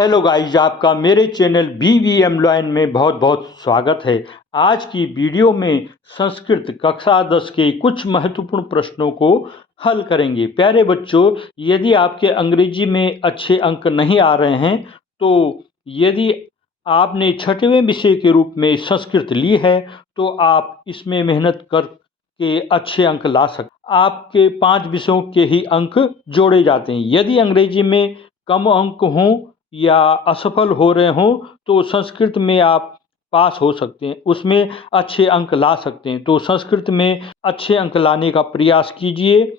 Hello guys, आपका मेरे channel BVM lion में बहुत बहुत स्वागत है। आज की वीडियो में संस्कृत कक्षा 10 के कुछ महत्वपूर्ण प्रश्नों को हल करेंगे। प्यारे बच्चों, यदि आपके अंग्रेजी में अच्छे अंक नहीं आ रहे हैं तो यदि आपने छठवें विषय के रूप में संस्कृत ली है तो आप इसमें मेहनत करके अच्छे अंक ला सकते। आपके 5 विषयों के ही अंक जोड़े जाते हैं। यदि अंग्रेजी में कम अंक हों या असफल हो रहे हों तो संस्कृत में आप पास हो सकते हैं, उसमें अच्छे अंक ला सकते हैं। तो संस्कृत में अच्छे अंक लाने का प्रयास कीजिए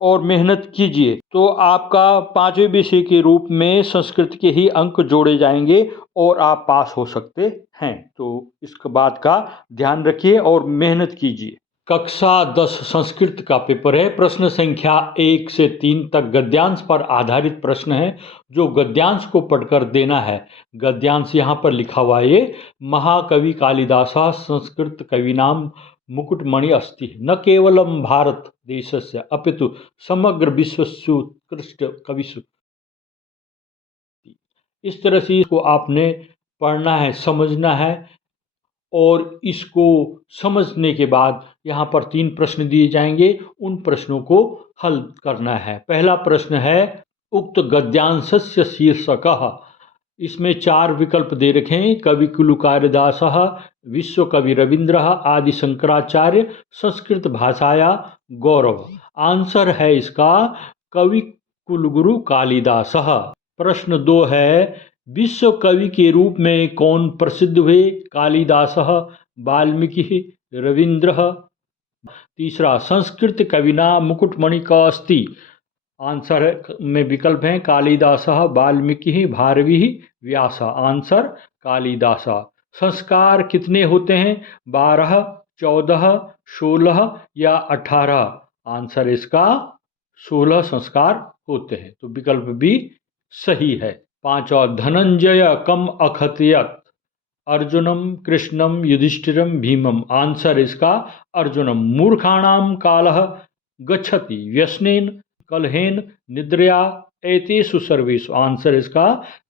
और मेहनत कीजिए, तो आपका 5वें विषय के रूप में संस्कृत के ही अंक जोड़े जाएंगे और आप पास हो सकते हैं। तो इस बात का ध्यान रखिए और मेहनत कीजिए। कक्षा 10 संस्कृत का पेपर है। प्रश्न संख्या 1 से 3 तक गद्यांश पर आधारित प्रश्न है, जो गद्यांश को पढ़कर देना है। गद्यांश यहाँ पर लिखा हुआ है। ये महाकवि कालिदासः संस्कृत कवीनां मुकुटमणि अस्ति, न केवलं भारत देशस्य अपितु समग्र विश्वस्य उत्कृष्ट कविषु। इस तरह से इसको आपने पढ़ना है, समझना है, और इसको समझने के बाद यहाँ पर 3 प्रश्न दिए जाएंगे, उन प्रश्नों को हल करना है। पहला प्रश्न है उक्त गद्यांशस्य शीर्षकः। इसमें 4 विकल्प दे रखे हैं। कविकुलु कालिदासः, विश्वकविरवीन्द्रः, आदि शंकराचार्य, संस्कृत भाषाया गौरव। आंसर है इसका कविकुलगुरु कालिदासः। प्रश्न 2 है विश्व कवि के रूप में कौन प्रसिद्ध हुए? कालिदासः, वाल्मीकि, रवीन्द्रः। तीसरा, संस्कृत कविना मुकुटमणि का अस्ति। आंसर में विकल्प हैं कालिदासः, वाल्मीकि, भारवी, व्यास। आंसर कालिदासः। संस्कार कितने होते हैं? 12, 14, 16 या 18? आंसर इसका 16 संस्कार होते हैं, तो विकल्प भी सही है। 5वां, धनंजय कम अखतयत? अर्जुनम, कृष्णम, युधिष्ठिरम, भीमम। आंसर इसका अर्जुनम। मूर्खाणाम कालः गच्छति व्यसनेन, कलहेन, निद्रया, एतेषु सर्वेषु। आंसर इसका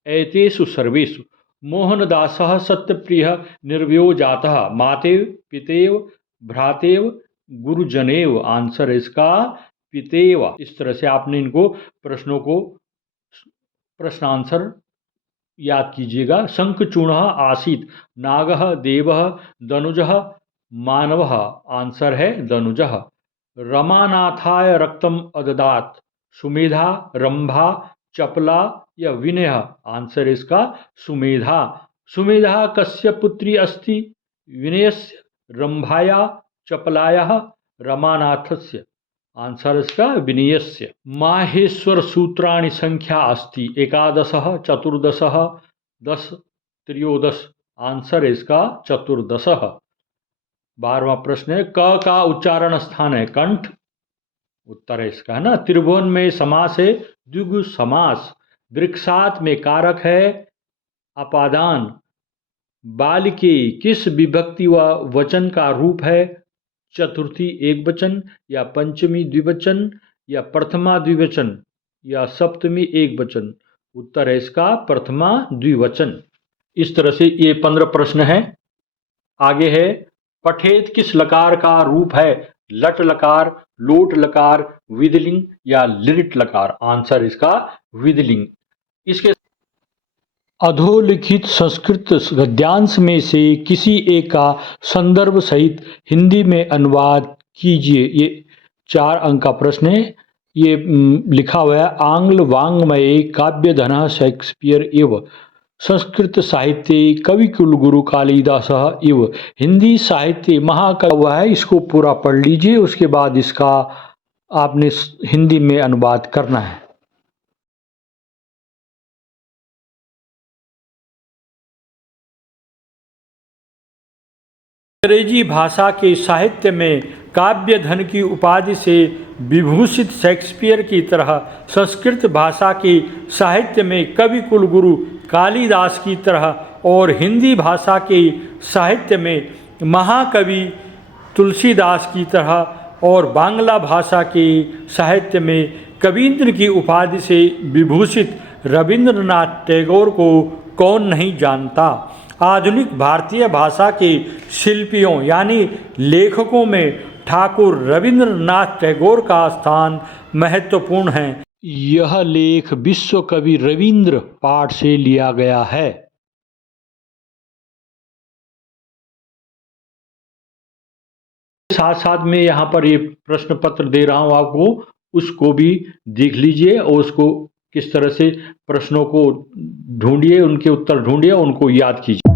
एतेषु सर्वेषु। मोहनदासः सत्यप्रियः निर्भयो जातः, मातेव, पितेव, भ्रातेव, गुरुजनेव। आंसर इसका पितेव। इस तरह से आपने इनको प्रश्नों को प्रश्न आंसर याद कीजिएगा। शंखचूर्णः आसीत्, नागः, देवः, दनुजः, मानवः। आंसर है दनुजः। रमानाथाय रक्तम अददात? सुमेधा, रंभा, चपला या विनय? आंसर इसका सुमेधा। सुमेधा कस्य पुत्री अस्ति? विनयस्य, रंभाया, चपलायाः, रमानाथस्य। आंसर इसका विनयस्य। माहेश्वर सूत्राणि संख्या अस्ति? 11, 14, 10, 13। आंसर इसका 14। 12वां प्रश्न है क का उच्चारण स्थान है? कंठ। उत्तर है इसका, है ना। त्रिभुवन में समास है? द्विगु समास। वृक्षात में कारक है? अपादान। बालिके किस विभक्ति व वचन का रूप है? चतुर्थी एकवचन या पंचमी द्विवचन या प्रथमा द्विवचन या सप्तमी एकवचन? उत्तर है इसका प्रथमा द्विवचन। इस तरह से ये 15 प्रश्न हैं। आगे है पठेत किस लकार का रूप है? लट लकार, लोट लकार, विधिलिंग या लिट लकार? आंसर इसका विधिलिंग। इसके अधोलिखित संस्कृत गद्यांश में से किसी एक का संदर्भ सहित हिंदी में अनुवाद कीजिए। ये 4 अंक का प्रश्न है। ये लिखा हुआ है आंग्ल वाङ्मये काव्यधनः शेक्सपियर एव, संस्कृत साहित्य कविकुलगुरु कालिदासः इव, हिंदी साहित्य महाकवि हुआ है। इसको पूरा पढ़ लीजिए, उसके बाद इसका आपने हिंदी में अनुवाद करना है। अंग्रेजी भाषा के साहित्य में काव्य धन की उपाधि से विभूषित शेक्सपियर की तरह संस्कृत भाषा के साहित्य में कवि कुलगुरु कालिदास की तरह और हिंदी भाषा के साहित्य में महाकवि तुलसीदास की तरह और बांग्ला भाषा के साहित्य में कवींद्र की उपाधि से विभूषित रविंद्रनाथ टैगोर को कौन नहीं जानता। आधुनिक भारतीय भाषा के शिल्पियों यानी लेखकों में ठाकुर रविंद्रनाथ टैगोर का स्थान महत्वपूर्ण है। यह लेख विश्व कवि रविंद्र पाठ से लिया गया है। साथ साथ में यहाँ पर ये प्रश्न पत्र दे रहा हूँ आपको, उसको भी देख लीजिए और उसको किस तरह से प्रश्नों को ढूंढिए, उनके उत्तर ढूंढिए, उनको याद कीजिए।